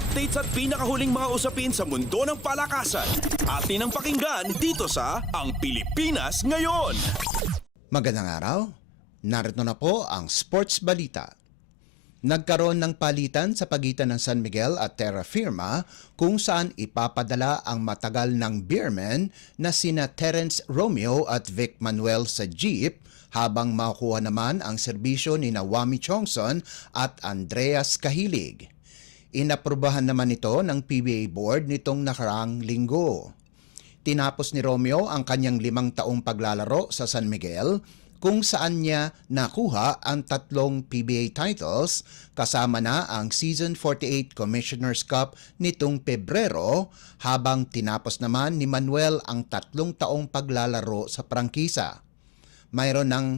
Updates at pinakahuling mga usapin sa mundo ng palakasan. Atin ang pakinggan dito sa Ang Pilipinas Ngayon. Magandang araw. Narito na po ang Sports Balita. Nagkaroon ng palitan sa pagitan ng San Miguel at Terra Firma kung saan ipapadala ang matagal ng beermen na sina Terence Romeo at Vic Manuel sa jeep habang makukuha naman ang serbisyo ni Wami Chongson at Andreas Kahilig. Inaprubahan naman ito ng PBA Board nitong nakaraang linggo. Tinapos ni Romeo ang kanyang 5 taong paglalaro sa San Miguel kung saan niya nakuha ang 3 PBA titles kasama na ang Season 48 Commissioner's Cup nitong Pebrero habang tinapos naman ni Manuel ang 3 taong paglalaro sa prangkisa. Mayroon ng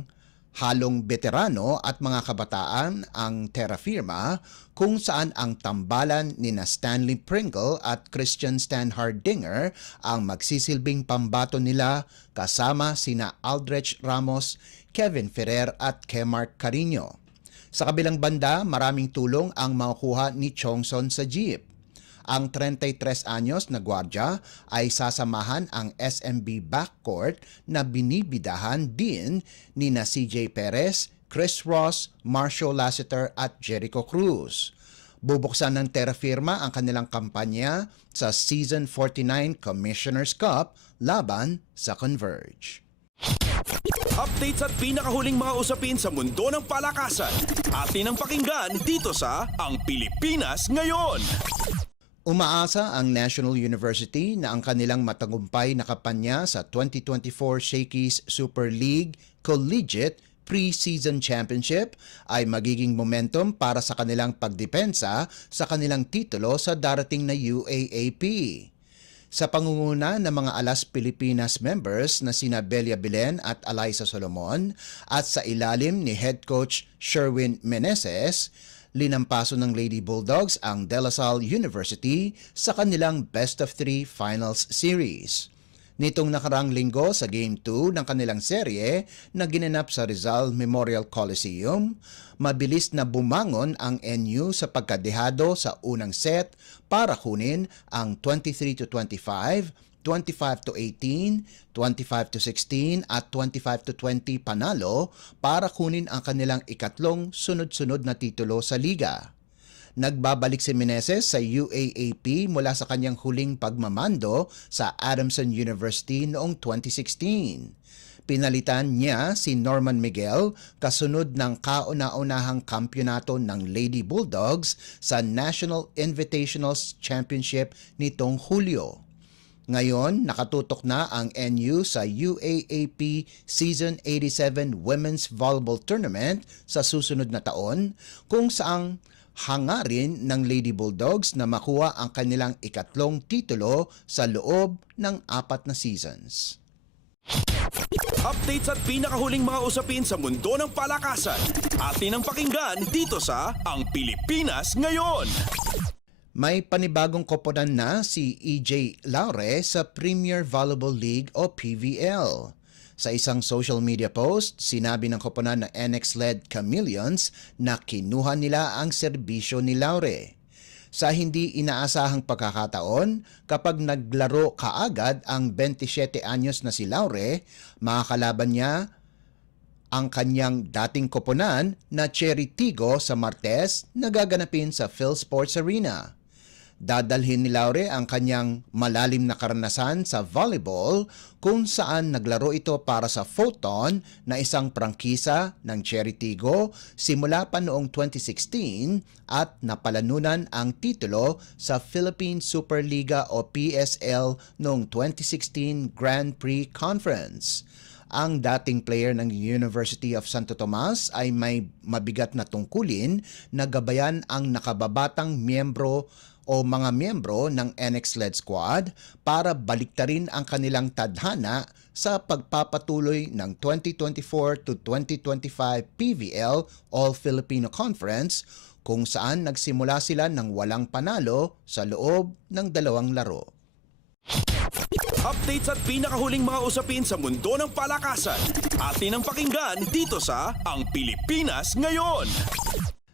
halong veterano at mga kabataan ang Terra Firma kung saan ang tambalan ni Stanley Pringle at Christian Stan Hardinger ang magsisilbing pambato nila kasama sina Aldrich Ramos, Kevin Ferrer at Kemark Carino. Sa kabilang banda, maraming tulong ang makukuha ni Chongson sa jeep. Ang 33 anyos na gwardya ay sasamahan ang SMB backcourt na binibidahan din ni na CJ Perez, Chris Ross, Marshall Lassiter at Jericho Cruz. Bubuksan ng Terra Firma ang kanilang kampanya sa Season 49 Commissioner's Cup laban sa Converge. Updates at pinakahuling mga usapin sa mundo ng palakasan. Atin ang pakinggan dito sa Ang Pilipinas Ngayon. Umaasa ang National University na ang kanilang matagumpay na kampanya sa 2024 Shakey's Super League Collegiate Pre-Season Championship ay magiging momentum para sa kanilang pagdepensa sa kanilang titulo sa darating na UAAP. Sa pangunguna ng mga Alas Pilipinas members na sina Belia Bilen at Alyssa Solomon at sa ilalim ni Head Coach Sherwin Meneses, linampaso ng Lady Bulldogs ang De La Salle University sa kanilang Best of 3 Finals Series. Nitong nakarang linggo sa Game 2 ng kanilang serye na ginanap sa Rizal Memorial Coliseum, mabilis na bumangon ang NU sa pagkadehado sa unang set para kunin ang 23-25, 25-18, 25-16 at 25-20 panalo para kunin ang kanilang ikatlong sunod-sunod na titulo sa liga. Nagbabalik si Meneses sa UAAP mula sa kanyang huling pagmamando sa Adamson University noong 2016. Pinalitan niya si Norman Miguel kasunod ng kauna-unahang kampyonato ng Lady Bulldogs sa National Invitationals Championship nitong Hulyo. Ngayon, nakatutok na ang NU sa UAAP Season 87 Women's Volleyball Tournament sa susunod na taon kung saang hangarin ng Lady Bulldogs na makuha ang kanilang ikatlong titulo sa loob ng 4 na seasons. Updates at pinakahuling mga usapin sa mundo ng palakasan. Atin ang pakinggan dito sa Ang Pilipinas Ngayon. May panibagong koponan na si EJ Laure sa Premier Volleyball League o PVL. Sa isang social media post, sinabi ng koponan ng NX-led Chameleons na kinuha nila ang serbisyo ni Laure. Sa hindi inaasahang pagkakataon, kapag naglaro kaagad ang 27 anyos na si Laure, makakalaban niya ang kanyang dating koponan na Cherry Tigo sa Martes na gaganapin sa PhilSports Arena. Dadalhin ni Laure ang kanyang malalim na karanasan sa volleyball kung saan naglaro ito para sa Photon na isang prangkisa ng Cherry Tigo simula pa noong 2016 at napalanunan ang titulo sa Philippine Superliga o PSL noong 2016 Grand Prix Conference. Ang dating player ng University of Santo Tomas ay may mabigat na tungkulin na gabayan ang nakababatang miyembro o mga miyembro ng NX-led squad para baliktarin ang kanilang tadhana sa pagpapatuloy ng 2024 to 2025 PVL All-Filipino Conference kung saan nagsimula sila ng walang panalo sa loob ng 2 laro. Updates at pinakahuling mga usapin sa mundo ng palakasan. Atin ang pakinggan dito sa Ang Pilipinas Ngayon.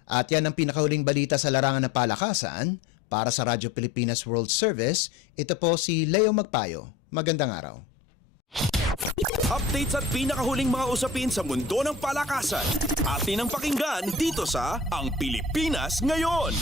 At yan ang pinakahuling balita sa larangan ng palakasan. Para sa Radyo Pilipinas World Service, ito po si Leo Magpayo. Magandang araw. Updates at pinakahuling mga usapin sa mundo ng palakasan. Atin ang pakinggan dito sa Ang Pilipinas Ngayon.